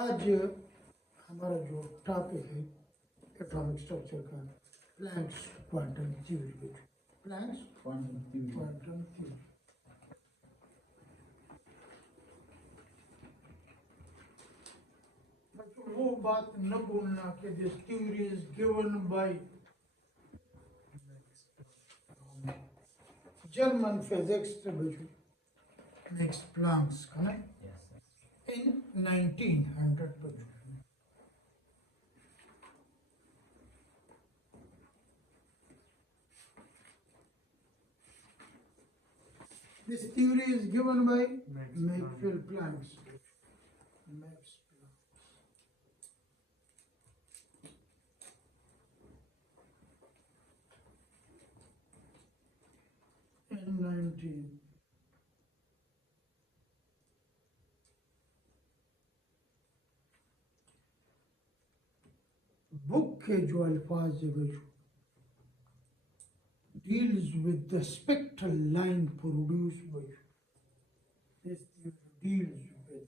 आज हमारा जो टॉपिक है एटॉमिक स्ट्रक्चर का Planck's quantum theory. Planck's quantum theory वो बात न भूलना कि this theory is given by German physics Max Planck's in 1900 This theory is given by Maxwell Planck. Max Planck. In 19 बुक के जो अल्फाज deals with the spectral line produced by this deals with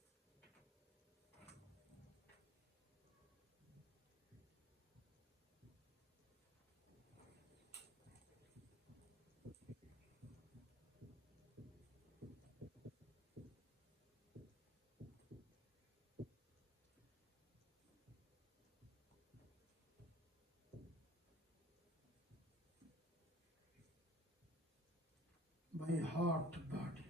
by heart body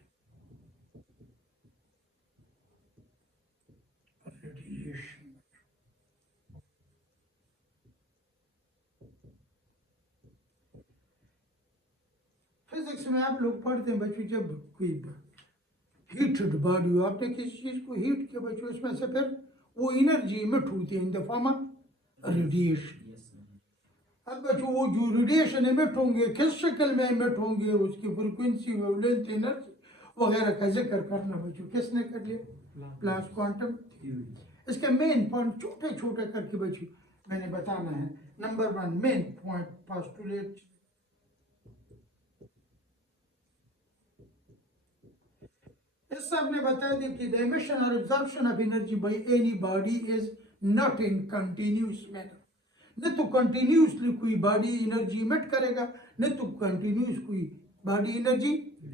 radiation. Physics में आप लोग पढ़ते हैं बच्चों, जब कोई हीटेड बॉडी हो, आपने किसी चीज को हीट किया बच्चों, उसमें से फिर वो एनर्जी इमिट होती है इन द फॉर्म ऑफ रेडिएशन। अब बच्चों वो जो रेडिएशन इमिट होंगे किस शक्ल में इमिट होंगे, उसकी फ्रीक्वेंसी, वेवलेंथ, एनर्जी वगैरह का जिक्र करना बच्चों किसने कर लिया? Planck's quantum theory. इसके मेन पॉइंट छोटे छोटे करके बच्चों मैंने बताना है। नंबर 1 मेन पॉइंट पोस्टुलेट, इस सब ने बताया दी कि द एमिशन और absorption of energy by any body is not in continuous manner. न तो कंटिन्यूसली कोई बॉडी एनर्जी इमिट करेगा, न तो कंटिन्यूस कोई बॉडी एनर्जी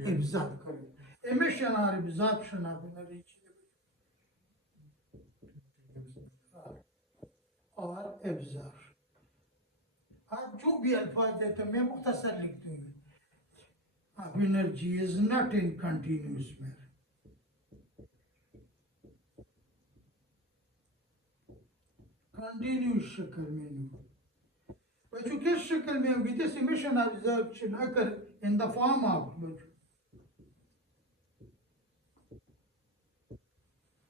एब्जॉर्ब करेगा। एमिशन और एब्जॉर्प्शन ऑफ एनर्जी और एब्जॉर्प्शन, आप जो भी अल्फाज देते हैं मैं मुख्तसर लिखती हूँ, of energy is not in continuous manner. Continuous शक्ल में नहीं बच्चों, किस शक्ल में होगी? This emission of absorption occur in the form of बच्चों,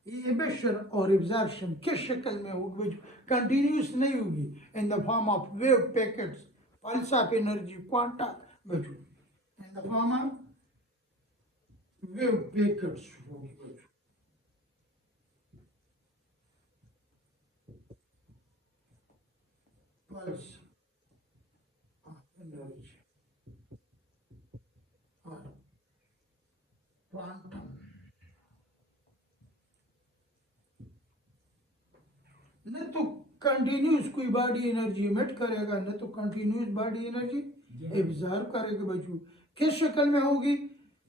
ये एमिशन और एब्जॉर्प्शन किस शक्ल में होगी बच्चों? कंटिन्यूस नहीं होगी, in the form of wave packets, pulse of energy, quanta बच्चों, in the form of wave packets होगी बच्चों। पल्स ऑफ एनर्जी और क्वांटम, न तो कंटिन्यूस कोई बॉडी एनर्जी इमिट करेगा, न तो कंटिन्यूस बॉडी एनर्जी एब्जॉर्ब करेगा बच्चों। किस शक्ल में होगी?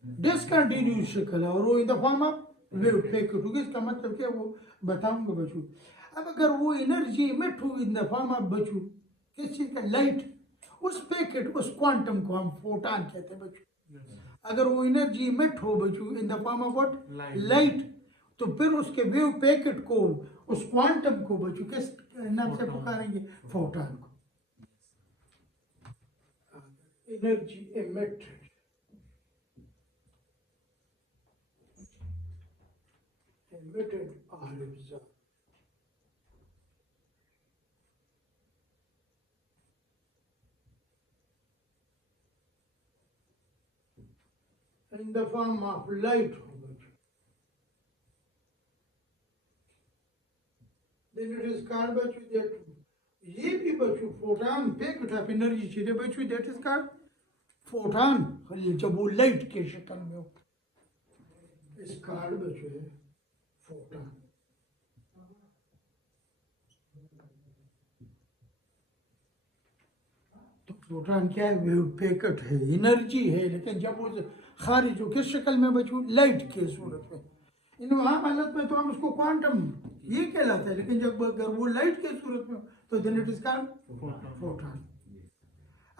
डिसकंटिन्यूस शक्ल है, और वो इन the form of wave packet होगी। इसका मतलब क्या वो बताऊंगा बच्चों। अब अगर वो एनर्जी इमिट होगी इन द फॉर्म ऑफ बच्चों किस चीज का? लाइट, उस पैकेट, उस क्वांटम को हम फोटॉन कहते हैं बच्चों। अगर वो एनर्जी इमिट हो बच्चों in the form of what? Light, तो फिर उसके वेव पैकेट को, उस क्वांटम को बच्चों किस नाम से पुकारेंगे? फोटॉन को। Energy emitted or absorbed in the form of light, then it is called बच्चों that ये भी बच्चों फोटॉन पैकेट ऑफ एनर्जी चाहिए बच्चों, दैट इज कॉल्ड फोटॉन। जब वो लाइट के शक्ल में हो इस कॉल्ड बच्चों है फोटॉन। फोटॉन क्या है, वेव पैकेट है, एनर्जी है, लेकिन जब वो खारिज हो किस शक्ल में बचू, लाइट के सूरत में। इन आम हालत में तो हम उसको क्वांटम ये कहलाता है, लेकिन जब अगर वो लाइट के सूरत में हो, तो then it is called photon.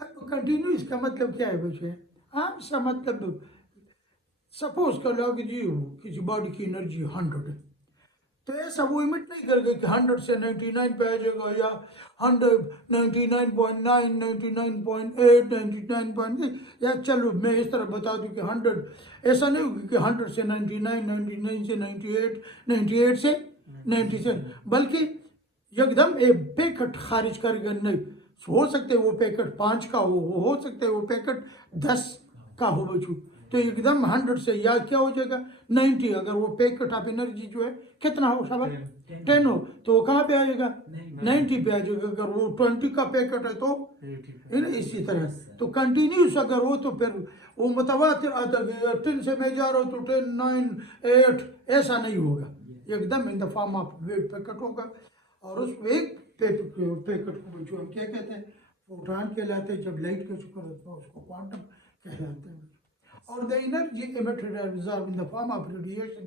अब कंटिन्यूस का मतलब क्या है बच्चे, आम सा मतलब सपोज कर लो कि जी किसी बॉडी की एनर्जी 100 है, तो ऐसा वो इमिट नहीं करेगा कि 100 से 99 पे आ जाएगा, या 100 99.9 99.8 99. या चलो मैं इस तरह बता दूं कि 100, ऐसा नहीं होगा कि 100 से 99 99 से 98 98 से 97, बल्कि एकदम एक पैकेट खारिज करेगा नहीं। हो सकते वो पैकेट 5 का हो सकते वो पैकेट 10 का हो बचू, तो एकदम 100 से या क्या हो जाएगा 90। अगर वो पैकेट ऑफ एनर्जी जो है कितना हो शाबाश 10 हो, तो वो कहाँ पे आ जाएगा 90 पे आ जाएगा। अगर वो 20 का पैकेट है तो है ना, इसी तरह। तो कंटिन्यूस अगर हो तो फिर वो मुतवातिर आता है, 10 से मैं जा रहा हूँ तो 10 9 8 ऐसा नहीं होगा, एकदम इन the form of wave packet होगा। और उस वेव पैकेट को जो हम क्या कहते हैं, फोटॉन कहलाते हैं। जब लाइट का शुक्र होता है उसको क्वांटम कहलाते हैं। और the energy emitted and absorbed in the form of radiation,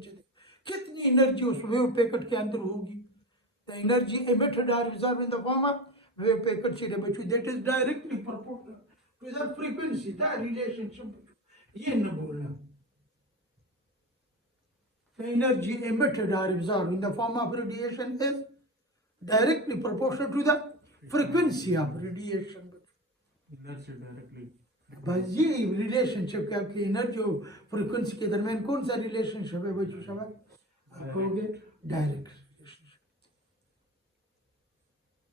कितनी एनर्जी उस वेव पैकेट के अंदर होगी, the energy emitted or absorbed in the form of wave packet से बच्चों, that is directly proportional to the frequency, the relationship, ये न बोलना। The energy emitted or absorbed in the form of radiation is directly proportional to the frequency of radiation. Energy directly. बस ये रिलेशनशिप क्या कि एनर्जी और फ्रीक्वेंसी के दरमियान कौन सा रिलेशनशिप है बच्चों शाबाश, आप कहोगे डायरेक्ट रिलेशनशिप।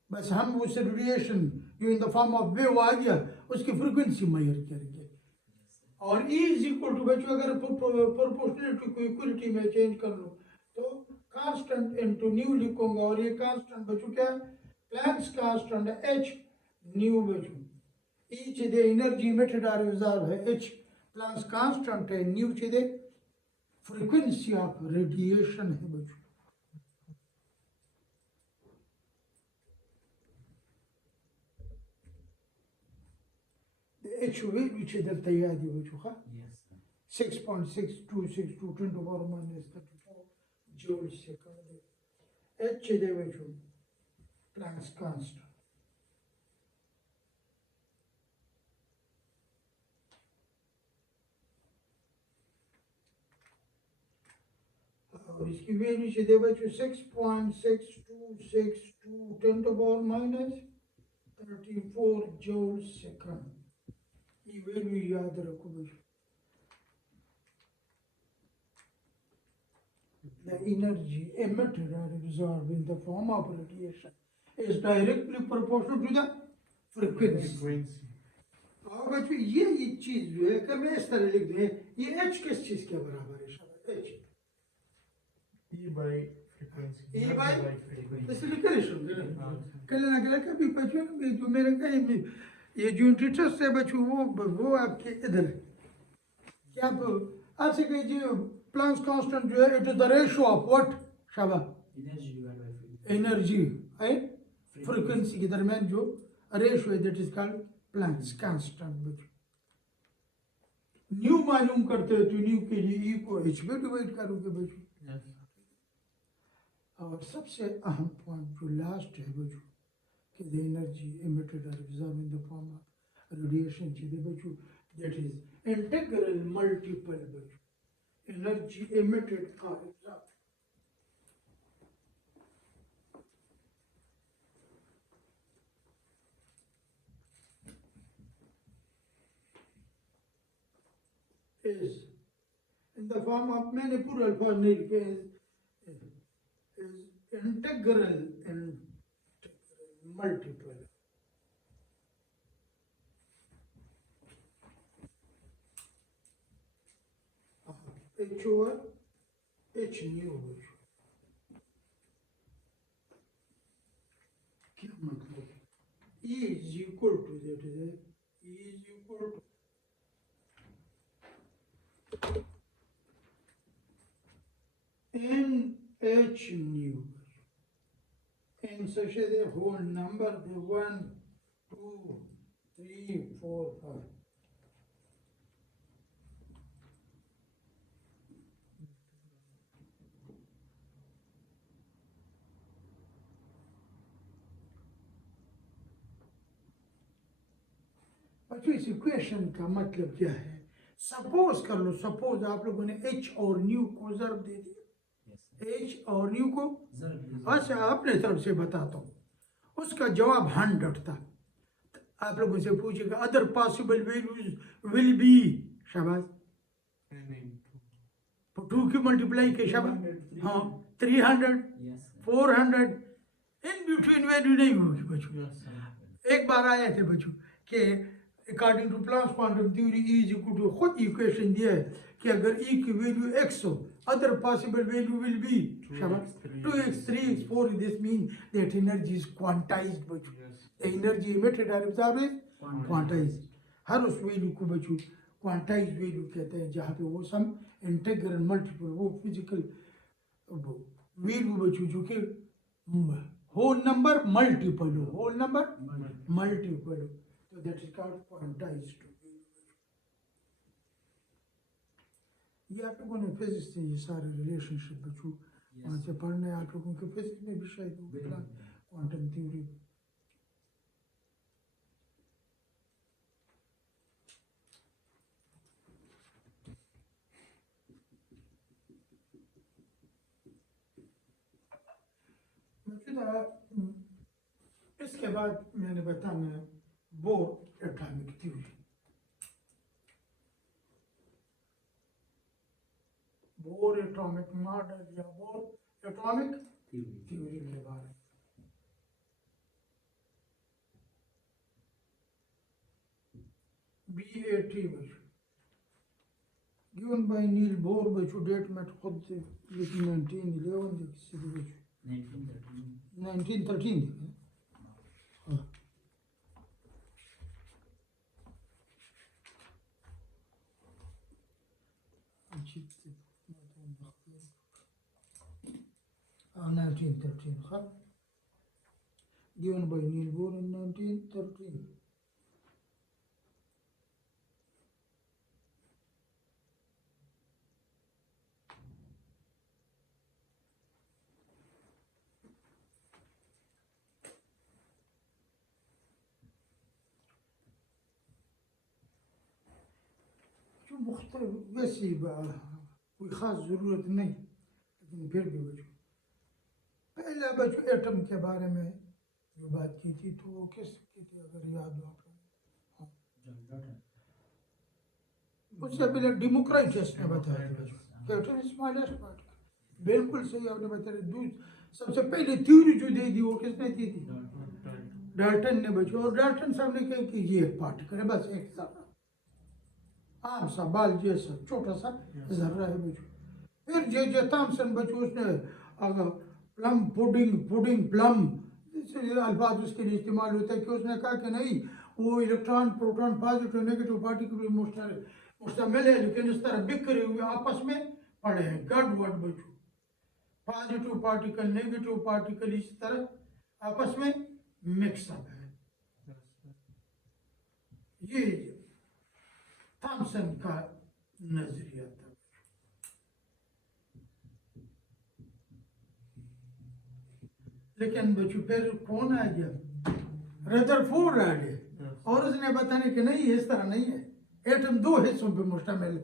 बस हम उस रेडिएशन जो in the form of wave आ गया उसकी फ्रीक्वेंसी मेजर करेंगे। और E इज इक्वल टू बच्चों अगर प्रोपोर्शनलिटी को इक्वलिटी में चेंज कर लो तो कांस्टेंट इनटू न्यू लिखूंगा, और ये कांस्टेंट बच्चों क्या है, प्लैंक्स कांस्टेंट H न्यू बच्चों। E चीज़े एनर्जी emitted or absorbed है, H प्लस कांस्टेंट है, न्यू चीज़े फ्रीक्वेंसी ऑफ रेडिएशन है बच्चों। H वैल्यू चीज़े तैयार है बच्चों का 6.6262 10 to power minus 34 joule second. H चीज़े बच्चों प्लस कांस्टेंट। और इसकी वैल्यू से दे बच्चों 6.6262 10 to power minus 34 joule second. ये वैल्यू याद रखो बच्चों। The energy emitted or absorbed in the form of radiation is directly proportional to the frequency. और बच्चों ये चीज जो है अगर मैं इस तरह लिख दूं, ये H किस चीज के बराबर है शाबाश, H E by frequency. E by frequency. इसलिए करे सुन कल ना कल कभी बच्चों जो मेरे कहीं ये जो इंटरेस्ट है बच्चों वो आपके इधर क्या आपसे कही जी प्लैंक्स कांस्टेंट जो है it is the ratio of what शाबाश एनर्जी है फ्रीक्वेंसी के दरमियान जो रेशियो है that is called Planck's constant बच्चों। न्यू मालूम करते हो तो न्यू के लिए ई को एच पे डिवाइड करोगे बच्चों। और सबसे अहम पॉइंट जो लास्ट है बच्चों कि the energy emitted or absorbed in the form of radiation चीज़ बच्चों that is integral multiple बच्चों energy emitted or absorbed is in the form of मैंने पूरा अल्फाज नहीं लिखे is integral multiple H over H new बच्चों। क्या मतलब E is equal to that is E is equal to NH new. N such as a whole number, the 1 2 3 4 5 बच्चों इस इक्वेशन का मतलब क्या है? सपोज कर लो, सपोज आप लोगों ने एच और न्यू को ज़र्ब दे दिया, एच और न्यू को। अच्छा, अपने तरफ से बताता हूँ, उसका जवाब 100 था। आप लोगों से पूछेगा other possible values will be, शाबाश, तो 2 की मल्टीप्लाई के शाबाश, हाँ 300 400 इन बिटवीन वैल्यू नहीं होगी बच्चों। एक बार आए थे बच्चों कि according to Planck's quantum theory is equal to, खुद इक्वेशन दिया है कि अगर ई की वैल्यू x हो, other possible value will be शाबाश 2x 3x 4, this mean that energy is quantized बच्चों। द एनर्जी इमिटेड और एब्जॉर्ब्ड इज क्वांटाइज्ड। हर उस वैल्यू को बच्चों क्वांटाइज्ड वैल्यू कहते हैं जहाँ पे वो सम इंटीग्रल मल्टीपल वो फिजिकल वैल्यू बच्चों जो कि होल नंबर मल्टीपल हो, होल नंबर मल्टीपल हो, तो दैट इज कॉल्ड क्वांटाइज्ड। ये आप लोगों ने फिजिक्स से ये सारे रिलेशनशिप बच्चों वहाँ से पढ़ना है। आप लोगों के फिजिक्स में भी शायद क्वांटम थ्योरी। इसके बाद मैंने बताना है bore atomic theory. Bore atomic model या बोर एटॉमिक थ्योरी के बारे में। BAT बच्चों गिवन बाय नील बोर बच्चों, डेट में खुद से 1911 किसी बच्चों 1913 हाँ। हाँ 1913 हाँ, given by Neil Bohr in 1913। जो मुख्तलिफ वैसे कोई ख़ास ज़रूरत नहीं, लेकिन फिर भी बच्चों पहले बच्चों एटम के बारे में जो बात की थी तो वो किस की थी अगर याद हो आप लोगों? उससे पहले डेमोक्राइटस ने बताया था बच्चों एटम इज स्मॉलेस्ट पार्टिकल। बिल्कुल सही आपने बताया। सबसे पहले थ्योरी जो दे दी वो किसने दी थी? डाल्टन ने बच्चों। और डाल्टन साहब ने कहा कि ये एक पार्टिकल है, बस एक जर्रा, आम सा बाल जैसा छोटा सा जर्रा है बच्चों। फिर जे थॉमसन बच्चों उसने प्लम पुडिंग प्लम अल्फाज उसके लिए इस्तेमाल होता है कि उसने कहा कि नहीं वो electron proton positive negative particle मुश्तमिल है, लेकिन इस तरह बिखरे हुए आपस में पड़े हैं, गड वर्ड बच्चों, पॉजिटिव पार्टिकल नेगेटिव पार्टिकल इस तरह आपस में मिक्सअप है। ये थॉमसन का नजरिया था। लेकिन बच्चों फिर कौन आ गया? रदरफोर्ड आ गया और उसने बताने कि नहीं इस तरह नहीं है, एटम दो हिस्सों पे मुश्तमिल है,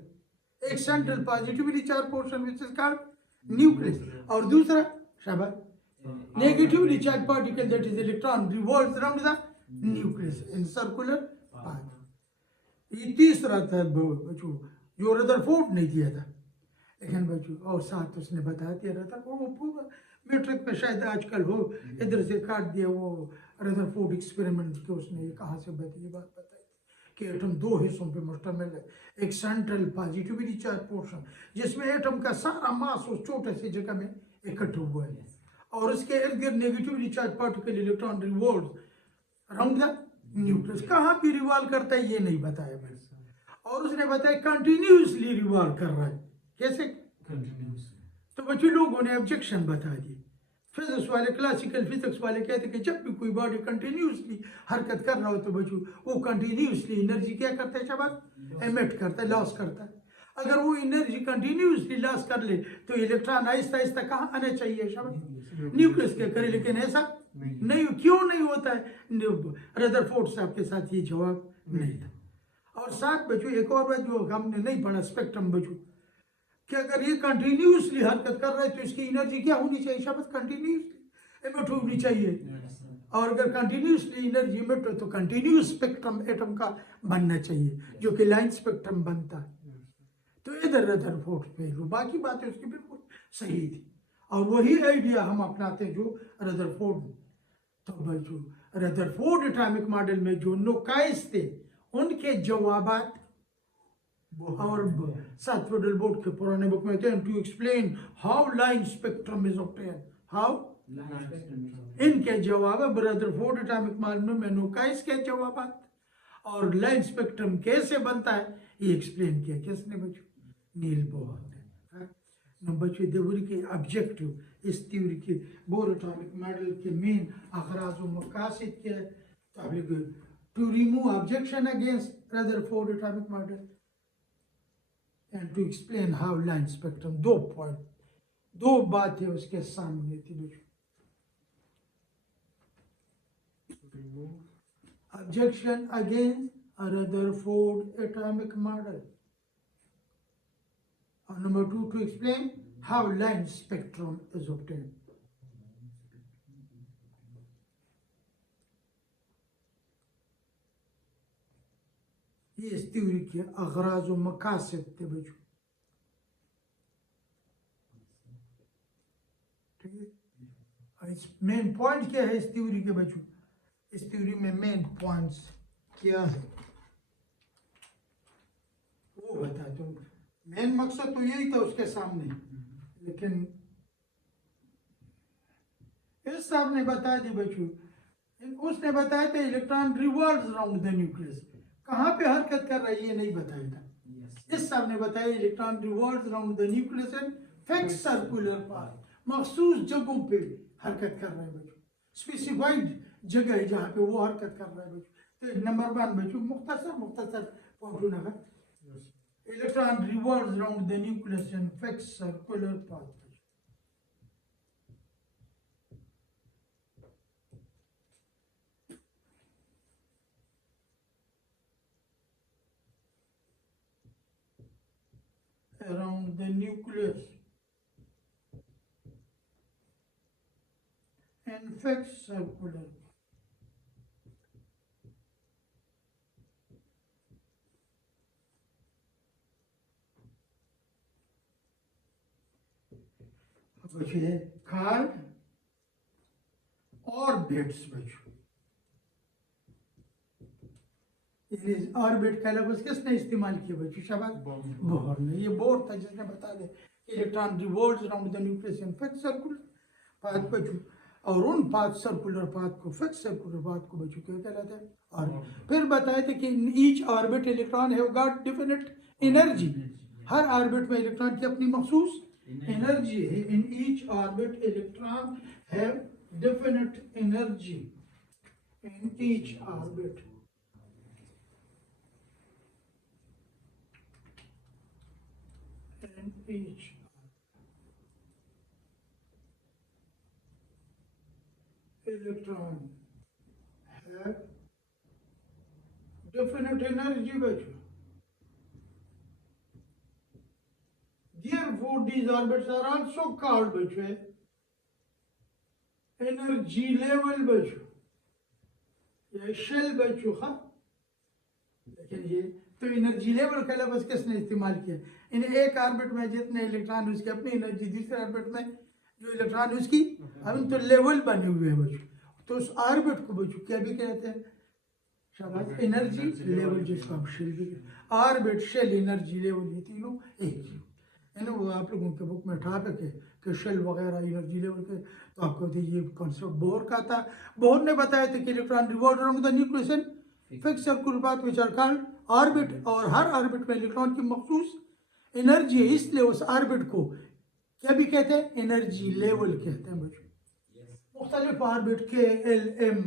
एक central positively charge portion which is called nucleus और दूसरा शाबाश negatively charge particle that is electron revolves around the nucleus in circular path. ये तीसरा था बच्चों जो रदरफोर्ड ने दिया था। लेकिन बच्चों और साथ उसने बता दिया रहता वो पूरा मैट्रिक में शायद आजकल हो इधर से काट दिया वो रदरफोर्ड एक्सपेरिमेंट के उसने ये कहाँ से ये बात बताई कि एटम दो हिस्सों पे मुश्तमिल है, एक सेंट्रल पॉजिटिवली चार्ज पोर्शन जिसमें एटम का सारा मास उस छोटे से जगह में इकट्ठा हुआ है और उसके इर्द गिर्द negatively charge particle electron revolve around the nucleus. कहाँ भी रिवॉल्व करता है ये नहीं बताया मैंने, और उसने बताया कंटिन्यूसली रिवॉल्व कर रहा है। कैसे? तो बच्चों लोगों ने ऑब्जेक्शन बता दी। फिजिक्स वाले, क्लासिकल फिजिक्स वाले कहते हैं कि जब भी कोई बॉडी कंटिन्यूसली हरकत कर रहा हो तो बच्चों वो कंटिन्यूसली एनर्जी क्या करता है शाबाश, एमिट करता है, लॉस करता है। अगर वो एनर्जी कंटिन्यूसली लॉस कर ले तो इलेक्ट्रॉन आहिस्ता आहिस्ता कहाँ आना चाहिए शाबाश, न्यूक्लियस के करीब, लेकिन ऐसा नहीं, क्यों नहीं होता है? रदरफोर्ड साहब के साथ ये जवाब नहीं था। और साथ बच्चों एक और बात जो हमने नहीं पढ़ा, स्पेक्ट्रम बच्चों, कि अगर ये कंटिन्यूसली हरकत कर रहा है तो इसकी एनर्जी क्या होनी चाहिए शाबाश, कंटिन्यूसली एमिट होनी चाहिए। और अगर कंटिन्यूसली एनर्जी एमिट हो तो कंटिन्यूस स्पेक्ट्रम एटम का बनना चाहिए, जो कि लाइन स्पेक्ट्रम बनता है। तो इधर रदरफोर्ड फेल हुआ, बाकी बातें उसकी बिल्कुल सही थी। और वही आइडिया हम अपनाते हैं जो रदरफोर्ड। तो बच्चों रदरफोर्ड एटॉमिक मॉडल में जो नुकाइस थे उनके जवाबात और सातवेडल बोर्ड के पुराने बुक में थे, to explain how line spectrum is obtain, how इनके जवाब है रदरफोर्ड एटॉमिक मॉडल में नुकाइस के जवाबात और लाइन स्पेक्ट्रम कैसे बनता है ये एक्सप्लेन किया किसने बच्चों, नील बोहर ने। बच्चों थ्योरी के ऑब्जेक्टिव, इस थ्योरी के बोर एटॉमिक मॉडल के मेन अखराज और मकासद क्या है? To remove objection against Rutherford atomic model and to explain how line spectrum. दो पॉइंट, दो बातें उसके सामने थी बच्चों, objection against a Rutherford atomic model. And number two, to explain how line spectrum is obtained. ये इस थ्योरी के अगराज और मकासद थे बच्चों, ठीक है। इस मेन पॉइंट क्या है इस थ्योरी के बच्चों? इस थ्योरी में मेन पॉइंट्स क्या है वो बता दो। मेन मकसद तो यही था उसके सामने, लेकिन इस साहब ने बता दी बच्चों, उसने बताया था electron revolves around the nucleus, कहाँ पे हरकत कर रहा है ये नहीं बताया था। इस साहब ने बताया electron revolves around the nucleus and fix circular path, मखसूस जगहों पे हरकत कर रहा है बच्चों, स्पेसिफाइड जगह है जहाँ पे वो हरकत कर रहा है बच्चों। तो नंबर वन बच्चों मुख्तसर पॉइंट लगा, electron revolves around the nucleus and fix circular path. Around the nucleus and fixed circular. बचे कार्ड ऑर्बिट्स बच्चों, ऑर्बिट का लफ्ज किसने इस्तेमाल किया बच्चों? शाबाश, बोहर ने। ये बोहर था जिसने बता दे electron revolves around the nucleus in fix circular path बच्चों, और उन पाथ सर्कुलर पाथ को, फिक्स सर्कुलर पाथ को बच्चों क्या कहलाता है? ऑर्बिट। फिर बताए थे कि in each orbit electron have got definite energy, हर ऑर्बिट में इलेक्ट्रॉन की अपनी मखसूस एनर्जी है। In each orbit electron have definite energy in each orbit. Each electron have definite energy bachoo. Therefore, these orbits are also called bachoo energy level bachoo या शेल बच्चों। हाँ, लेकिन ये तो एनर्जी लेवल का लफ्ज किसने इस्तेमाल किया? इन एक ऑर्बिट में जितने इलेक्ट्रॉन उसकी अपनी एनर्जी, दूसरे ऑर्बिट में जो इलेक्ट्रॉन उसकी, हम तो लेवल बने हुए हैं बच्चों। तो उस ऑर्बिट को बच्चों क्या भी कहते हैं? शाबाश, एनर्जी लेवल, जिसको हम शेल भी कहते हैं। ऑर्बिट, शेल, एनर्जी लेवल, ये तीनों एक ही है ना। वो आप लोगों के बुक में टॉपिक है कि शेल वगैरह एनर्जी लेवल के, तो आपको ये कॉन्सेप्ट बोहर का था। बोहर ने बताया था कि electron revolve around the nucleus and fix circular path which are called orbit, और हर ऑर्बिट में इलेक्ट्रॉन की मखसूस एनर्जी है, इसलिए उस ऑर्बिट को क्या भी कहते हैं? एनर्जी लेवल कहते हैं बच्चों। मुख्तलिफ ऑर्बिट के एल एम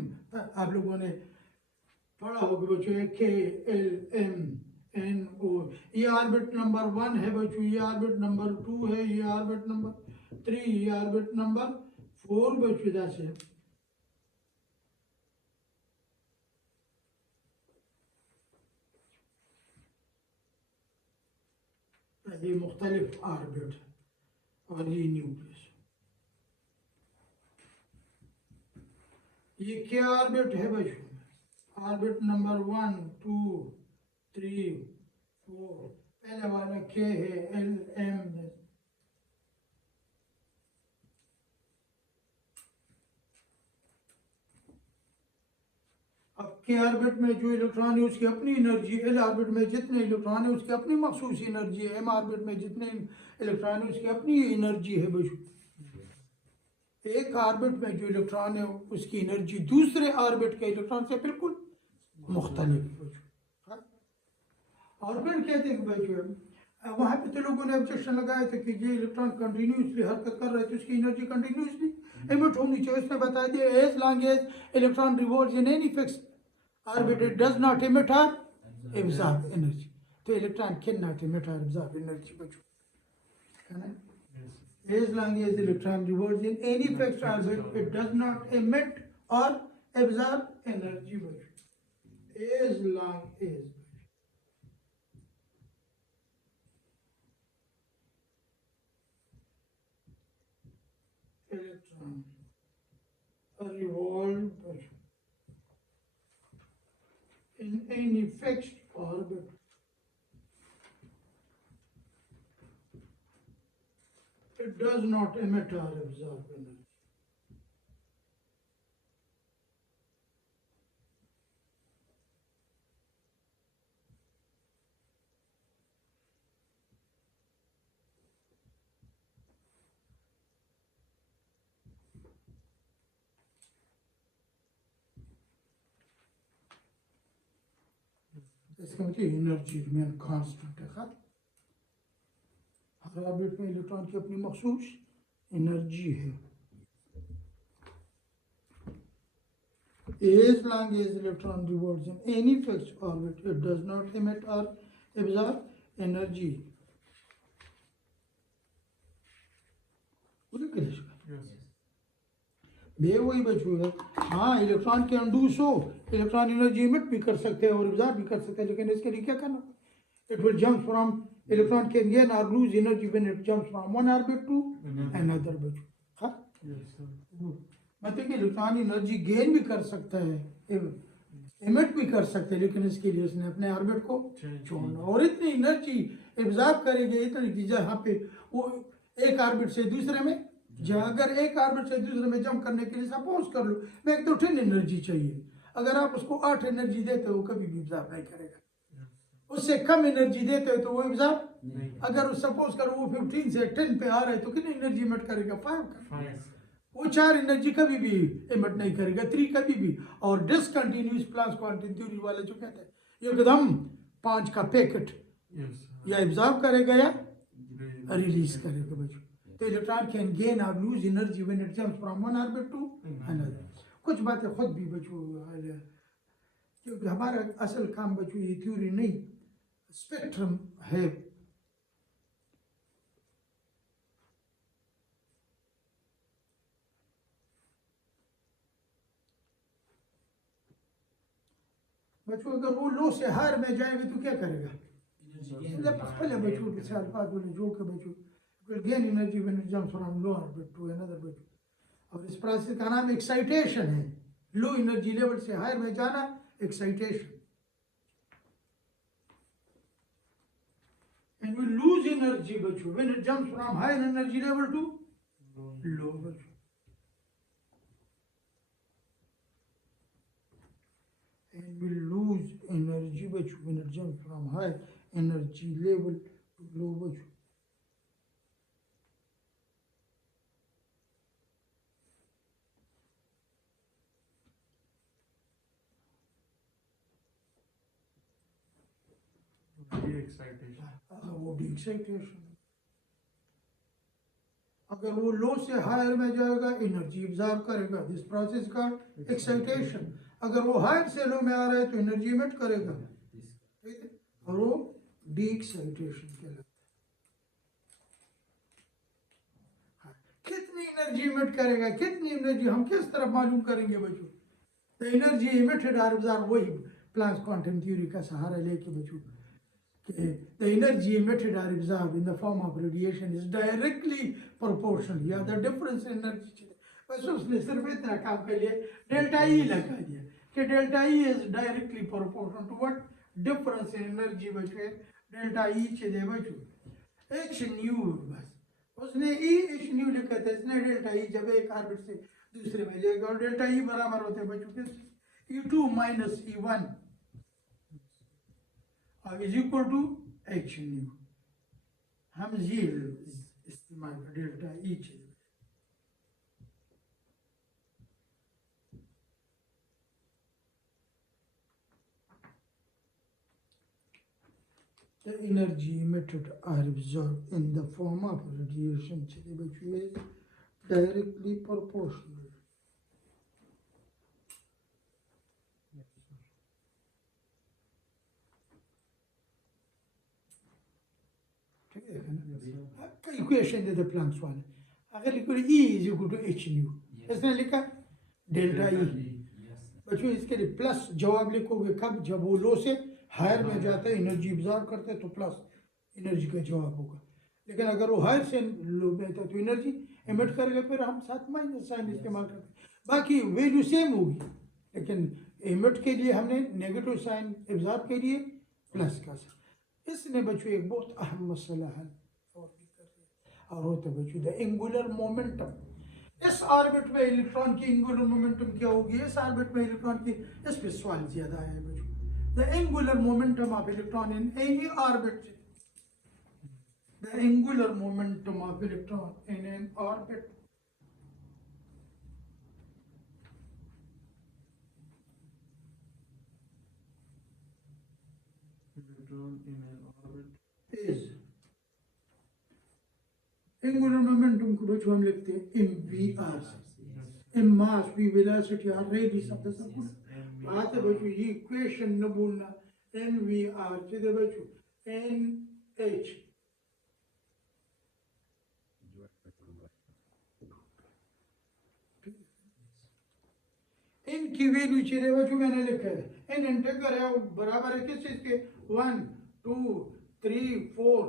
आप लोगों ने पढ़ा होगा बच्चों के एल एम एन ओ ये ऑर्बिट नंबर 1 है बच्चों ये ऑर्बिट नंबर 2 है ये ऑर्बिट नंबर 3 ये ऑर्बिट नंबर 4 बच्चों जैसे ये मुख्तलिफ ऑर्बिट और ये न्यूक्लियस ये क्या ऑर्बिट है बच्चों ऑर्बिट नंबर 1 2 3 4 पहले वाला के है एल एम अब के ऑर्बिट में जो इलेक्ट्रॉन है उसकी अपनी एनर्जी एल ऑर्बिट में जितने इलेक्ट्रॉन है उसकी अपनी मखसूस एनर्जी है एम ऑर्बिट में जितने इलेक्ट्रॉन है उसकी अपनी एनर्जी है बच्चों एक ऑर्बिट में जो इलेक्ट्रॉन है उसकी एनर्जी दूसरे ऑर्बिट के इलेक्ट्रॉन से बिल्कुल मुख्तलिफ है बच्चों और फिर कहते हैं बच्चों वहाँ पे तो लोगों ने ऑब्जेक्शन लगाया था कि ये इलेक्ट्रॉन कंटिन्यूसली हरकत कर रहे थे उसकी एनर्जी कंटिन्यूसली एमिट होनी चाहिए उसने बता दिया as long as electron revolves in any fixed orbit it does not emit और एब्जॉर्ब एनर्जी तो इलेक्ट्रॉन कैन नॉट एमिट और एब्जॉर्ब एनर्जी बच्चों है ना as long as electron revolves in any fixed orbit, it does not emit or absorb energy. As long as electron revolve in any fixed orbit, it does not emit or absorb energy. इसका मतलब energy remain constant है हर ऑर्बिट में इलेक्ट्रॉन की अपनी मखसूस एनर्जी है as long as electron revolves in any fixed orbit it does not emit or absorb energy बे वही बचूगा हाँ इलेक्ट्रॉन के अंडूस हो इलेक्ट्रॉन एनर्जी इमिट भी कर सकते हैं और एब्जॉर्ब भी कर सकते हैं लेकिन इसके लिए क्या करना it will jump from electron can gain or lose energy when it jumps from one orbit to another बचू हाँ मतलब कि इलेक्ट्रॉन एनर्जी गेन भी कर सकता है एमिट भी कर सकते हैं लेकिन इसके लिए उसने अपने ऑर्बिट को छोड़ना और इतनी एनर्जी एब्जॉर्ब करेगी इतनी चीज़ें यहाँ पे वो एक ऑर्बिट से दूसरे में अगर एक ऑर्बिट से दूसरे में जंप करने के लिए सपोज कर लो मैं एक तो 10 एनर्जी चाहिए अगर आप उसको 8 एनर्जी देते हो कभी भी एब्जॉर्ब नहीं करेगा उससे कम एनर्जी देते हो तो वो एब्जॉर्ब अगर सपोज करो वो 15 से 10 पे आ रहा है तो कितनी एनर्जी इमिट करेगा 5 वो 4 एनर्जी कभी भी इमिट नहीं करेगा 3 कभी भी और डिसकंटिन्यूअस प्लस क्वांटम थ्योरी वाले जो कहते हैं एकदम 5 का पैकेट या एब्जॉर्ब करेगा या रिलीज करेगा बच्चों तो इलेक्ट्रॉन कैन गेन और lose energy when it jumps from one orbit to another कुछ बातें खुद भी बच्चों क्योंकि हमारा असल काम बच्चों ये थ्योरी नहीं स्पेक्ट्रम है बच्चों अगर वो लो से हार में जाएंगे तो क्या करेगा पहले बच्चों के साथ बात बोले जो के बच्चों will gain energy when it jumps from low orbit to another orbit और इस प्रोसेस का नाम एक्साइटेशन है लो एनर्जी लेवल से हायर में जाना excitation and we lose energy बच्चों when it jumps from higher energy level to low बच्चों and we lose energy बच्चों when it jumps from high energy level to low बच्चों excitation वो भी एक्साइटेशन अगर वो लो से हायर में जाएगा एनर्जी एब्जॉर्ब करेगा, दिस प्रोसेस का एक्साइटेशन। अगर वो हायर से लो में आ रहा है तो एनर्जी इमिट करेगा, ठीक है, और वो डी एक्साइटेशन कहलाता है। हाँ, कितनी एनर्जी इमिट करेगा, कितनी एनर्जी हम किस तरह मालूम करेंगे बच्चों? तो एनर्जी इमिटेड और एब्जॉर्ब, वही प्लांक्स क्वांटम थ्योरी का सहारा लेके बच्चों, the energy emitted or absorbed in the form of radiation is directly proportional, या the difference in energy। बस उसने सिर्फ इतना काम कर लिया, डेल्टा ई लगा दिया कि delta E is directly proportional to what, difference in energy बचे डेल्टा ई दे बचो एच न्यू। बस उसने ई एच न्यू लिखा था, इसने डेल्टा ई जब एक ऑर्बिट से दूसरे में जाएगा, और डेल्टा ई बराबर होते बच्चों किस, E2 minus E1 is equal to h nu. हम ये इस्तेमाल कर डेल्टा ई चाहिए। The energy emitted or absorbed in the form of radiation which is directly proportional. Equation दे दे प्लांक्स वाले, अगर लिखो E is equal to h nu, इसने लिखा डेल्टा ई। बच्चों इसके लिए प्लस जवाब लिखोगे कब, जब वो लो से हायर में जाता है एनर्जी एब्जॉर्ब करता है तो प्लस एनर्जी का जवाब होगा। लेकिन अगर वो हायर से लो में था तो एनर्जी एमिट करेगा, फिर हम साथ माइनस साइन इस्तेमाल करते हैं, बाकी वैल्यू सेम होगी, लेकिन एमिट के लिए हमने नेगेटिव साइन, एब्जॉर्ब के लिए प्लस का साइन। इसने बच्चों एक बहुत अहम मसला है और होता है बच्चों द एंगुलर मोमेंटम। इस ऑर्बिट में इलेक्ट्रॉन की एंगुलर मोमेंटम क्या होगी, इस ऑर्बिट में इलेक्ट्रॉन की, इस पे सवाल ज्यादा है बच्चों। The angular momentum of electron in any orbit, the angular momentum of electron in an orbit Electron in an orbit is, angular momentum को बच्चों हम लिखते हैं M V R, M mass V velocity R radius of the circular. बात है बच्चों ये इक्वेशन न भूलना, एम वी आर सीधे बच्चों एन एच, एन की वैल्यू सीधे बच्चों मैंने लिखा है, एन इंटीग्रल है बराबर है किस चीज के, 1 2 3 4,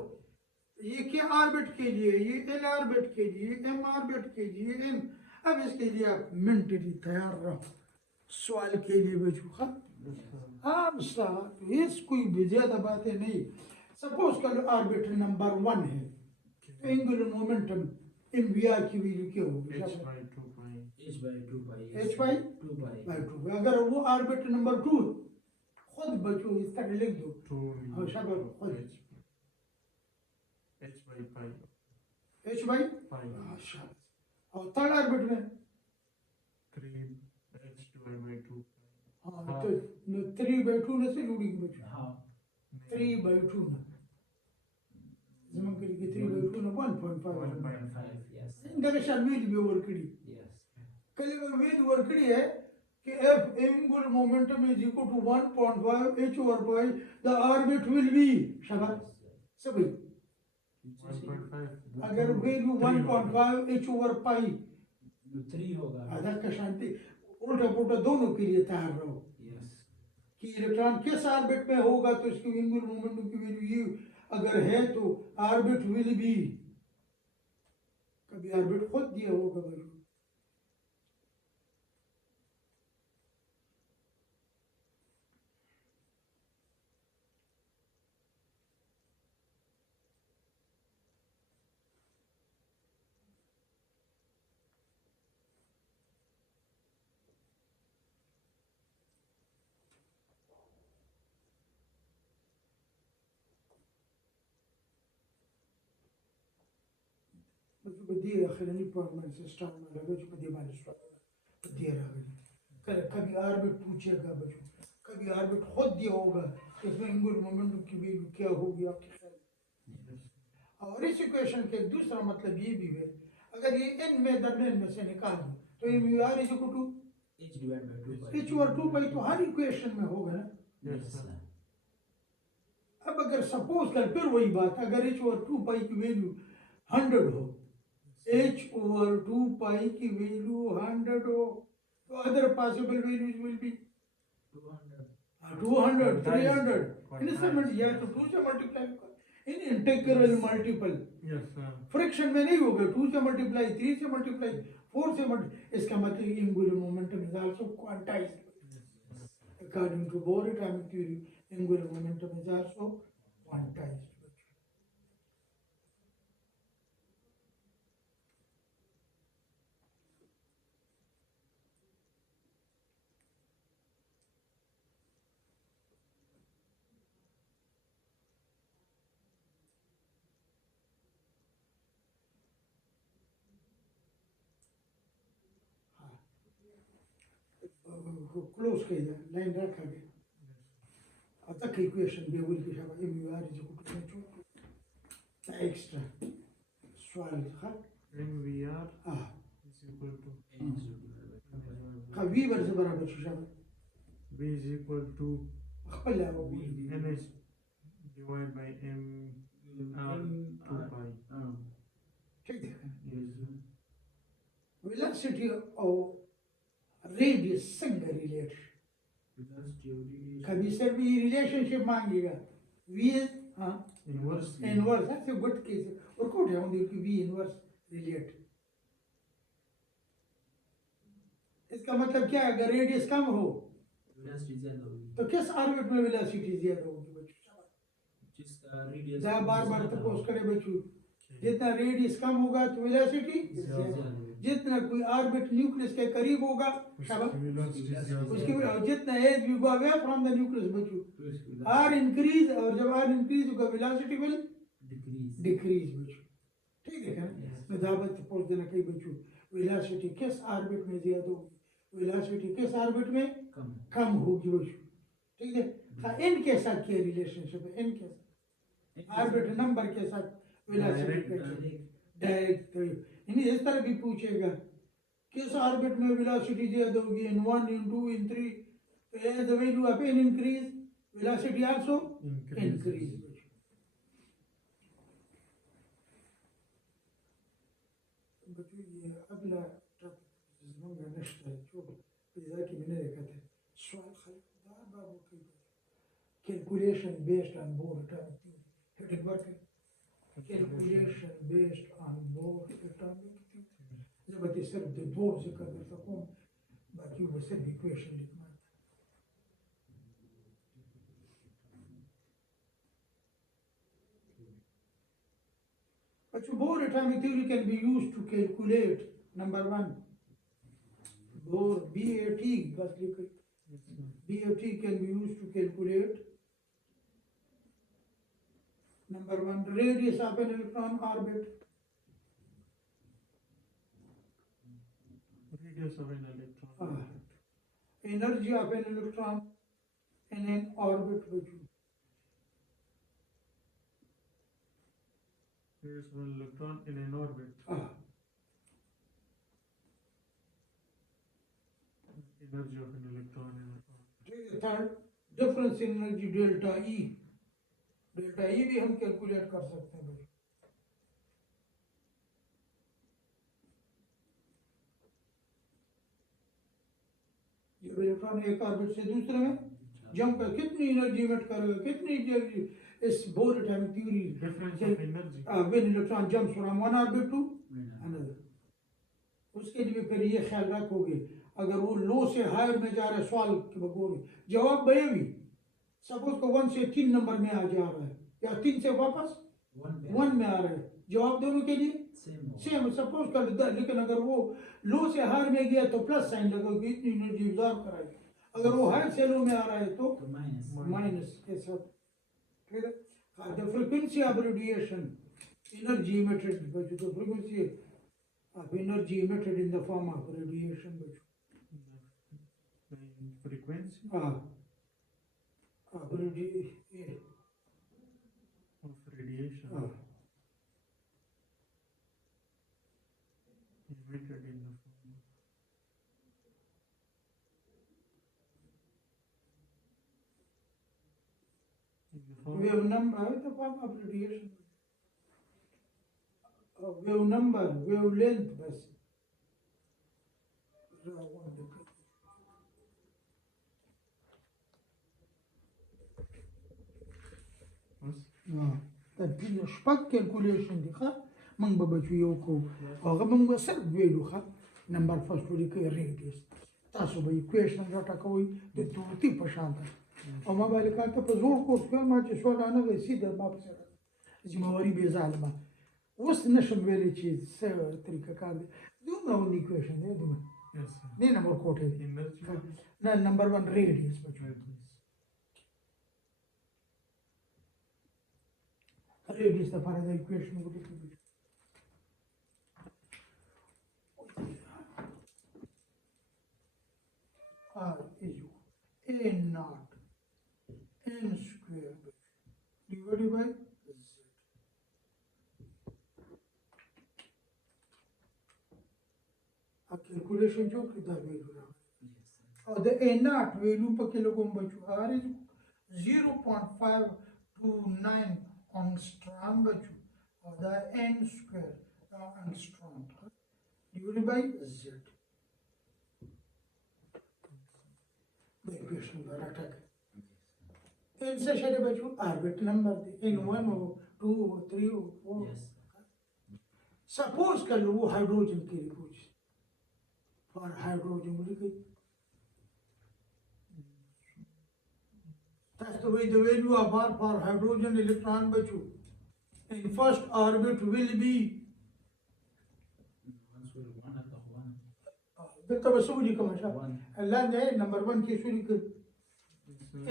ये क्या ऑर्बिट के लिए, ये एल ऑर्बिट के लिए, एम ऑर्बिट के लिए, एम। अब इसके लिए आप मेंटली तैयार रहो सवाल के लिए बच्चों। आप साहब इस कोई भी ज्यादा बातें नहीं। सपोज कर लो ऑर्बिट नंबर 1 है, तो angular momentum M V R की वैल्यू क्या होगी, h by 2 pi h by 2। अगर वो ऑर्बिट नंबर 2 खुद बच्चों इस तरह लिख दो, 2 और शाबाश खुद h by pi h by pi और थर्ड ऑर्बिट में 3h divided by 2 हाँ तो 3/2 ना से लूड़ी बच्चों, हाँ 3/2 ना जमा करिए 3/2 ना 1.5 1.5 yes इनका शामिल भी वर्कड़ी yes कल में वर्कड़ी है कि F angular momentum is equal to 1.5 h over pi, the orbit will be शाबाश सभी। 1.5 अगर वैल्यू 1.5 h over pi 3 होगा आधा का शांति उल्टा पुल्टा दोनों के लिए तैयार रहो yes कि इलेक्ट्रॉन किस ऑर्बिट में होगा तो इसकी एंगुलर मोमेंटम की वैल्यू ये अगर है तो ऑर्बिट विल बी, कभी ऑर्बिट खुद दिया होगा भाई। بدي خليني परमानेंट सिस्टम में लगे जो بدي माइनस بدي रहा कभी ऑर्बिट पूछेगा बच्चों, कभी ऑर्बिट खुद दिया होगा इसमें एंगुलर मोमेंटम की वैल्यू क्या होगी आपके ख्याल में। और इस इक्वेशन के दूसरा मतलब ये भी है, अगर ये n में दरमियान में से निकाल दो तो MUR is equal to H divided by 2 pi. H over 2 pi तो हर इक्वेशन में होगा ना। Yes, Yes, sir. sir. अब अगर सपोज कर फिर वही बात, अगर H ओवर 2 पाई की वैल्यू 100 हो, H ओवर 2 पाई की वैल्यू 100 हो, तो other possible values will be 200. 200, 300, Quantized. इनसे या तो 2 से मल्टीप्लाई कर, in integral multiple Yes, sir. Fraction में नहीं होगा, 2 से मल्टीप्लाई, 3 से मल्टीप्लाई, 4 से मल्टीप्लाई, इसका मतलब angular momentum is also quantized according to Bohr atomic theory. Angular momentum is also quantized. Close किया लाइन रखा गया। अब तक इक्वेशन बेवल की शाबा MUR is equal to extra सवाल था MVR हां is equal to N is divided by 2 pi. का V वर्स बराबर है शाबा V is equal to खपल है वो NS divided by M R 2 pi. ठीक है। Yes. वेलोसिटी और रेडियस संग रिलेट कभी सर भी रिलेशनशिप मांगेगा V हां Inverse. इनवर्स है गुड केस और कोड है उनकी कि V इनवर्स रिलेट। इसका मतलब क्या है, अगर रेडियस कम हो Velocity ज्यादा होगी. तो किस ऑर्बिट में वेलोसिटी ज्यादा होगी बच्चों? जिसका radius जा बार बार ज्यादा तपोस होगा. करे बच्चों, जितना रेडियस कम होगा तो वेलोसिटी ज्यादा ज्यादा, होगी. जितना कोई ऑर्बिट न्यूक्लियस के करीब होगा शाबाश Velocity is उसकी ज़्यादा. और जितना as we go away from the nucleus बच्चों तो इसकी आर इंक्रीज, और जब आर इंक्रीज होगा वेलोसिटी विल decrease. डिक्रीज बच्चों। ठीक है ना? Yes. मैं दावत तपोस देना कई बच्चों वेलोसिटी किस ऑर्बिट में ज्यादा होगी, वेलोसिटी किस ऑर्बिट में कम. कम होगी बच्चों। ठीक है। हाँ, इन के साथ क्या रिलेशनशिप है, इन के साथ ऑर्बिट नंबर के साथ वेलोसिटी का डायरेक्ट। तो यानी इस तरह भी पूछेगा किस ऑर्बिट में वेलोसिटी ज्यादा होगी, इन 1 इन 2 इन 3, तो as the value of n increase velocity also increase. बच्चों ये अगला टॉपिक नेक्स्ट है जो पिज़्ज़ा की मैंने देखा था सवाल खाली बार बार वो कई calculation based on bore atomic theory heading work calculation based on Bohr atomic theory. जब बच्चे सिर्फ दो जिक्र कर सकूं, बाकी वो सिर्फ इक्वेशन लिखना था। बच्चों Bohr atomic theory can be used to calculate number 1 Bohr BAT बस लिखो BAT can be used to calculate number 1 radius of an electron orbit, Radius of an electron. energy of an electron in an orbit which Radius of an electron in an orbit. Energy of an electron in an orbit. third difference in energy delta E भी हम कैलकुलेट कर सकते हैं भाई। जब इलेक्ट्रॉन एक ऑर्बिट से दूसरे में जंप कर कितनी एनर्जी इमिट करेगा, कितनी एनर्जी इस Bohr atomic theory Difference of energy. When electron jumps from one orbit to another. उसके लिए फिर ये ख्याल रखोगे अगर वो लो से हायर में जा रहा है सवाल के बगोगे जवाब बे भी सपोज को 1 से 3 नंबर में आ जा रहा है या 3 से वापस 1 में आ रहा है, जवाब दोनों के लिए सेम सपोज कर देता है। लेकिन अगर वो लो से हायर में गया तो प्लस साइन लगेगा, इतनी एनर्जी एब्जॉर्ब कराएगी। अगर वो हायर से लो में आ रहा है तो माइनस के साथ। ठीक है। The frequency of radiation energy emitted बच्चों, तो frequency of energy emitted in the form of radiation बच्चों। The frequency of radiation of radiation. Written in the formula. In the formula. wave number the form of radiation wave number wavelength बस تبديل شبك calculation دي خا من بابا يوكو هغه من وسر ویلو خا نمبر فرست ولیکي radius تاسو به equation راټا کوي د توتي په شان ده او ما باندې کار ته په زور کورس کې ما چې سوال نه غسي د ما په سره زمواري به ظالمه اوس نشم ویلې چې څه طریقه کار دی دومره ونی equation دی دومره Yes, sir. نه نمبر کوټه دی Energy. نه نمبر 1 radius بچو radius لپاره د equation ولیکو R is A naught n square divided by z. A calculation जो किधर value रहा और the A naught value पर किलोग्राम बचो R is 0.529 angstrom बचो और the n square angstrom divided by z. The equation द्वारा अटक n से शेड बचो आर्बिट नंबर दे n1 हो 2 हो 3 हो 4 Yes. सपोज कर लो वो हाइड्रोजन के लिए पूछ फॉर हाइड्रोजन लिखे that's the way the value of R for hydrogen electron बचो in first orbit will be Once we're one at the one. بالطبع سوري كما شاء One. لا ده नंबर 1 के सॉरी कर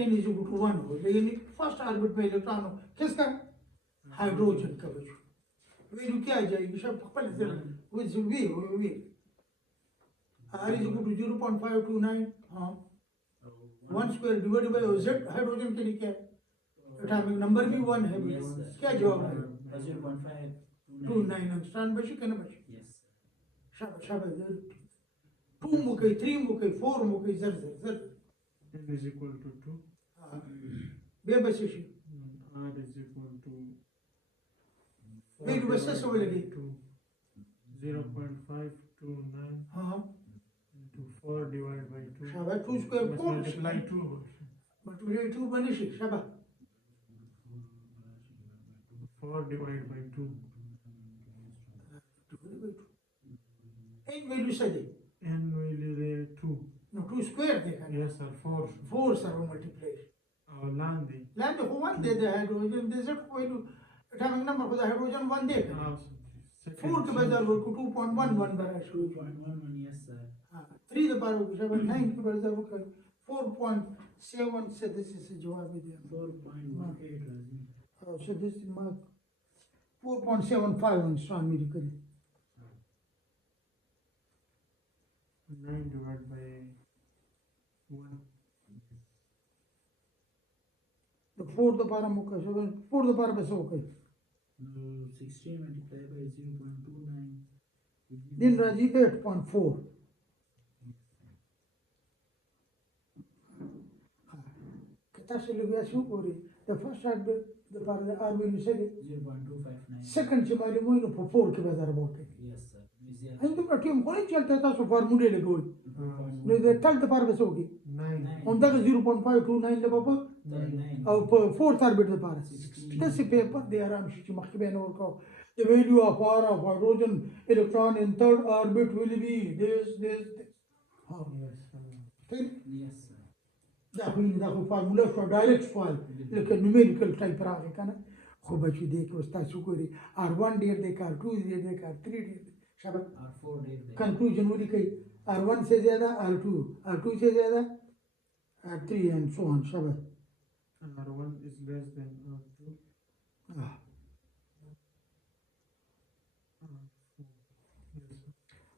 n is equal to 1 हो लेकिन फर्स्ट ऑर्बिट में इलेक्ट्रॉन हो किसका हाइड्रोजन का बचो वैल्यू क्या आ जाएगी सब पहले से विद वी हो वी r is equal to 0.529 हाँ 1 square divided by z hydrogen के लिए क्या है एटॉमिक नंबर भी 1 है Yes, sir. क्या जवाब है 0.529. 29 एंगस्ट्रॉन बची कहना बची Yes. शाबाश शाबाश 2 मुके 3 मुके 4 मुके जर N is equal to 2. बेबसी R is equal to value बस से लगी 2. 0.529 हाँ into 4 divided by 2. शाबाश 2 स्क्वायर Must 4 multiply 2. मल्टीप्लाई 2 बनी शी शाबाश 4 divided by 2. एक वैल्यू से दे N will be 2. No 2 square देखा Yes, sir. 4. 4 sir multiply Landi. लैंड को 1 दे दे हाइड्रोजन दे z वैल्यू एटॉमिक नंबर को हाइड्रोजन 1 दे 4 के बजाय वो 2.11 बना शुरू 2.11, yes, sir. 3 the power of 9 के बजाय वो 4.7 से दिस इज जवाब दिया 4.18, Razi. so this is mark 4.75 angstrom medical 9 divided by 1. the 4 the power मुका 4 the power बस ओके No, 16 multiplied by 0.29. दिन राजी 8.4 कितना से लोग ऐसे पूरी the first had the power the r will say 0.259. second से मालूम हुई ना 4 के बजाय बोलते Yes, sir. Easier. हैं तो प्रटीम कोई चलता था सो फार्मूले लगे हुए नहीं तो थर्ड the power बस होगी 9. on that 0.529 le baba 9. او fourth orbit the power this paper they are amshi چې مخکې به نور کو the value of r of hydrogen electron in third orbit will be this Yes, sir. Yes, sir. دا خو فارمولا شو ډایرکټ سوال لکه نومریکل ټایپ راغی کنه خو بچو دې کې استاد شو کوي r1 ډیر دی کار 2 ډیر دی کار 3 ډیر دی شابه R4 did that. Conclusion वो लिखी r1 से ज्यादा r2 से ज्यादा r3 and so on शाबाश R1 is less than R2. Ah. Yes, sir.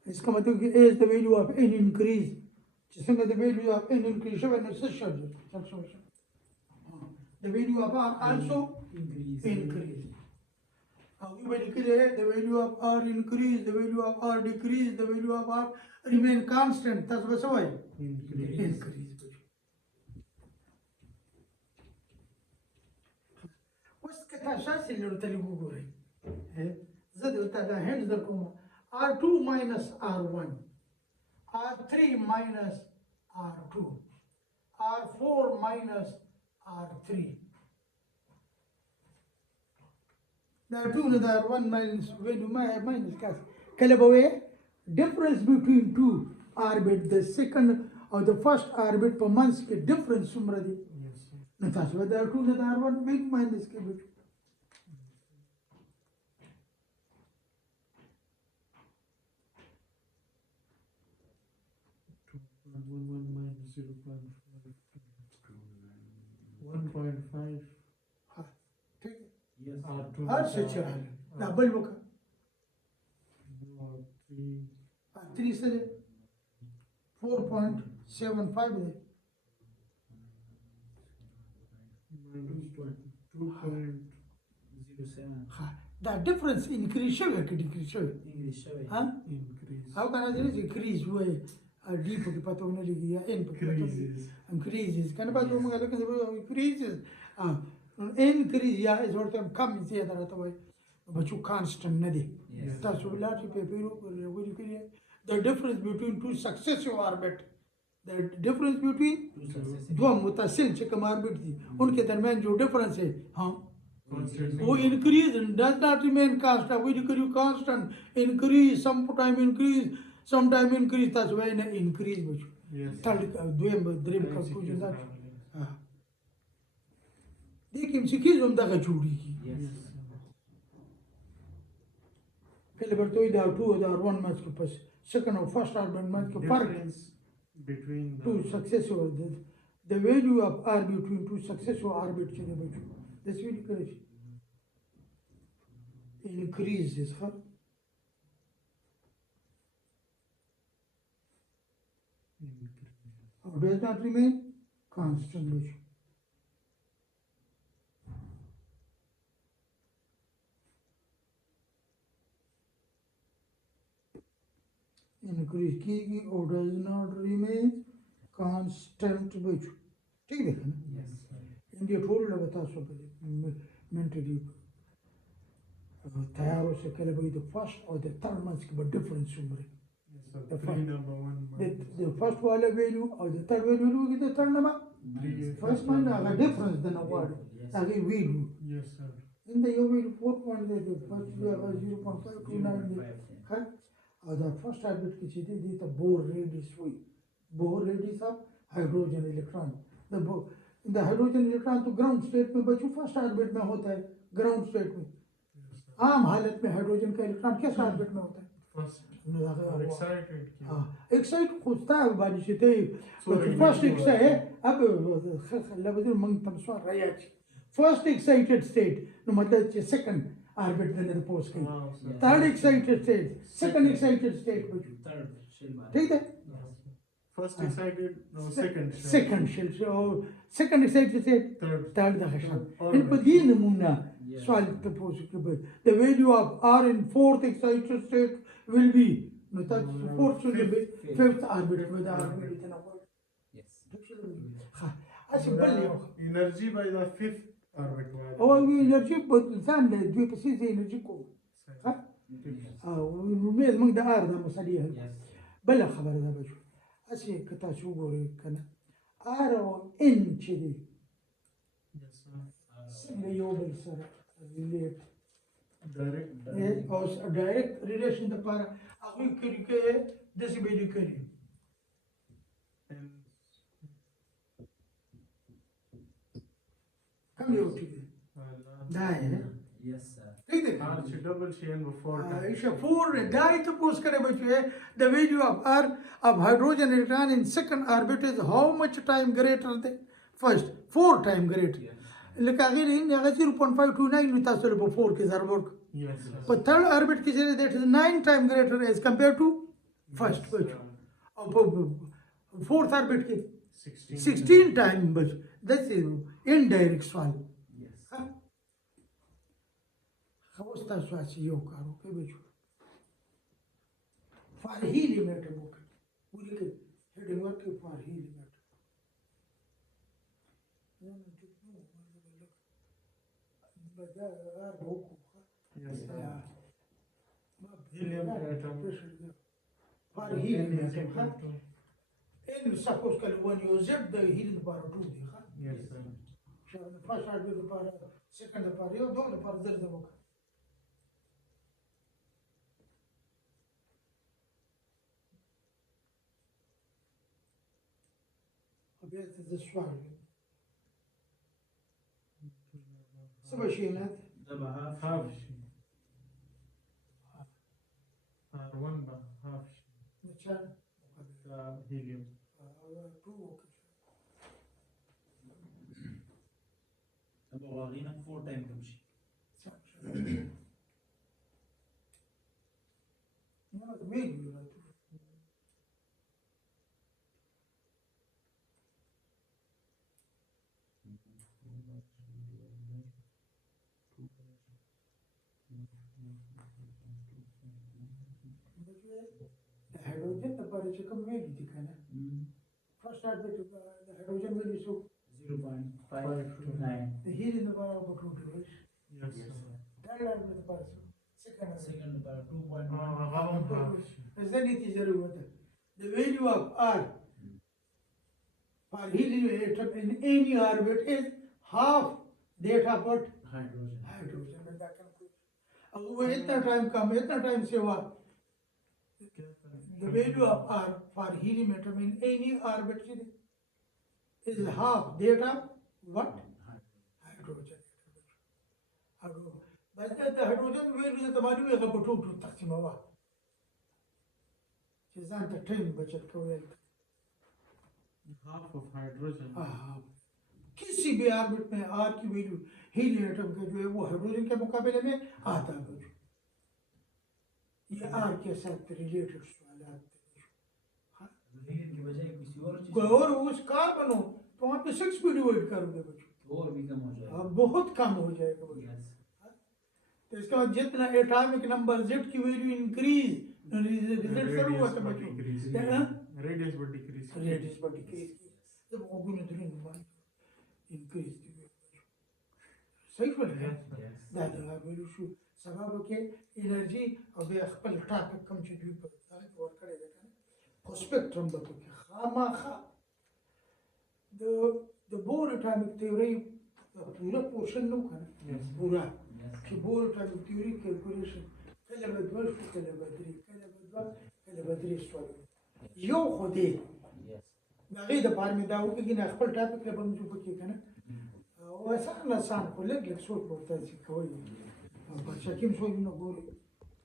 इसका मतलब कि as the value of n increase जिसमें the value of n increase शब्द न सच the value of r also Increase. increase we will declare the value of R increase, the value of R decrease, the value of R remain constant. That's what's why. Increase. Increase. What's the asas اللي قلت لكم قولي؟ زاد قلت لها هند لكم R2 minus R1, R3 minus R2, R4 minus R3. The 2 and the R1 minus value minus cast. Kalabaway, difference between two orbit, the second or the first orbit per month difference sumradi. Yes, sir. That's why the R2 and the R1 big minus kibit. 1 minus 0.5. 1.5. Yes. R2. R से चला डबल होगा 3. 3 से 4.75 है Minus 2.07. हाँ the difference increase है कि decrease है English शवे. हाँ Increase. how can I say increase हुआ है D पर पता होने लगी है N पर पता होने लगी increases kan बात वो मगर लेकिन increases increase या इस वक्त हम कम ज़्यादा रहता है बच्चों constant नहीं Yes. तासुबिलाटी पे पेरो वो लिखिए the difference between two successive orbit the difference between Two successive. दो मुतासिल चिकम ऑर्बिट थी उनके दरमियान जो डिफरेंस है हाँ Constant. वो increase does not remain constant we decree constant increase sometime increase that's why ना increase बच्चों Yes. थर्ड द्वेम द्रेम का Basic कुछ is ना valid. हाँ देखिए मसीकी ज़ुम्दा का चूड़ी की Yes. पहले बार तो इधर 2 इधर 1 मैच के पास second और first orbit मैच के फर्क Difference between two successive the value of R between two successive orbits in the bachoo this will increase is her or does not remain constant bachoo increase की or does not remain constant bachoo ठीक है ना Yes. India थोड़ा बता सो पहले मेंटली तैयारों से पहले भाई the first or the third month के बाद difference उम्र Yes, sir. The 3 first- number 1 minus. the first वाला value or the third value होगी the third number Minus. first one अगर difference then award Yes. अगर value Yes, sir. in the your value 4 point the first value अगर 0.529 दे 0.5, है और the first orbit की चीज़ दी तो Bohr radius हुई Bohr radius of hydrogen electron the hydrogen electron तो ground state में बच्चों first orbit में होता है ground state में Yes, sir. आम हालत में हाइड्रोजन का इलेक्ट्रॉन किस ऑर्बिट में होता है First. Or excited. एक्साइट खुजता है बाजी से ते Sorry, फर्स्ट no, एक्साइट है अब लबदर मंग तमसवा रयाच फर्स्ट एक्साइटेड स्टेट नो मतलब सेकंड ऑर्बिट में पोस्ट की Wow, sir. Third excited state second excited state Third shell bar. ठीक है First excited, no, second. shell. Second shell और second excited state Third. Third दखशन Orbit. इन पर ये नमूना Yes. सवाल तपोज के बाद the value of R in fourth excited state will be no that fourth should be fifth orbit with the orbit within a word Yes. हाँ ऐसे बल्ले हो Energy by the 5th orbit. और ये एनर्जी इंसान ले द्वी पसी से एनर्जी को हाँ Yes. وميز من ده آر ده مصاريه Yes. بلا خبر ده بشو أشي كتا شو بوري كنا آر أو إن كذي Yes, sir. سمي يوبل سر relate Direct. और डायरेक्ट रिलेशन द पार अभी करी के दस बेली करी And कम ये उठी है दाए है Yes, sir. ठीक है Arch double chain before time. इसे फोर दाए तो पोस्ट करे बच्चे है the value of R of hydrogen electron in second orbit is how much time greater than first 4 time greater Yes. लेकिन अगर इन अगर 0.529 नितासल before के ज़रबोर Yes, sir. but third orbit की जगह that is 9 time greater as compared to first Yes, बच्चे sir. और fourth orbit की 16. 16 time बच्चे that's indirect सवाल Yes. اوس تاسو هسې یو کار وکړئ بچو فارهي لیمیټ هم وکړئ ولیکئ هیډینګ ورکړئ فارهي لیمیټ دا هر وکړو Yes, sir. helium atom. فارهي لیمیټ ان سپوز کله ون یو زد د هیلینګ لپاره ټول دی ښه Yes, sir. چې د فرست اډر لپاره سیکنډ لپاره یو دوه لپاره زر زر وکړه بیا ته د سوال څه به شي نه دابا Half شي. R1 به half شي. د چا دا helium. ټول وکړه دابا واغينا 4 تايم كمشي نه ویل راځي هایدروجن لپاره چې کوم ویل دي کنه فرست اډر د هایدروجن ویل سو 0.529 د هیلینګ لپاره په ټول دی Yes, sir. دا لپاره لپاره سیکنډ second about 2.1 هغه هم half شي. the netice وته the value of r for helium atom in any orbit is half that of what hydrogen hydrogen में दाखिल को अब वो इतना टाइम से हुआ the value of r for helium atom in any orbit is half that of what hydrogen بس ده هيدروجن value ده معلومه غو ټول تقسیموا چې ځان ته ټیم بچت کوي Half of hydrogen. किसी भी ऑर्बिट में आर की वैल्यू हीलियम एटम का जो है वो हाइड्रोजन के मुकाबले में आता है ये आर के साथ रिलेटेड सवाल हीलियम की बजाय किसी और चीज और उस कार्बन हो तो वहाँ पे 6 भी डिवाइड करोगे बच्चों और भी कम हो जाएगा बहुत कम हो जाएगा बच्चों Yes. तो इसका मतलब जितना एटॉमिक नंबर जेड की वैल्यू इंक्रीज रिजल्ट करो हुआ था Radius would बच्चों decrease. Radius would decrease. Radius पर डिक्रीज जब ओगुन दिन इंक्रीज सही बोल रहे हैं Yes. دا د ویلو شو سبب کې انرژي او بیا خپل ټاپک کم چې دوی په هغه کې ورکړی دی کنه خو سپیکټرم به پکې خامخا د بور اټامیک تیوري پوره پورشن نو کنه Yes. پورا Yes. چې بور اټامیک تیوري کیلکولیشن کله به دوه شو کله به درې کله به دوه کله به درې شو یو خو دی Yes. د هغې دپاره مې دا وکړي نه خپل ټاپک له به موږ پکې کنه او آسان خو لږ لږ سوچ به ورته کوئ او په شکیم سوچونه ګورئ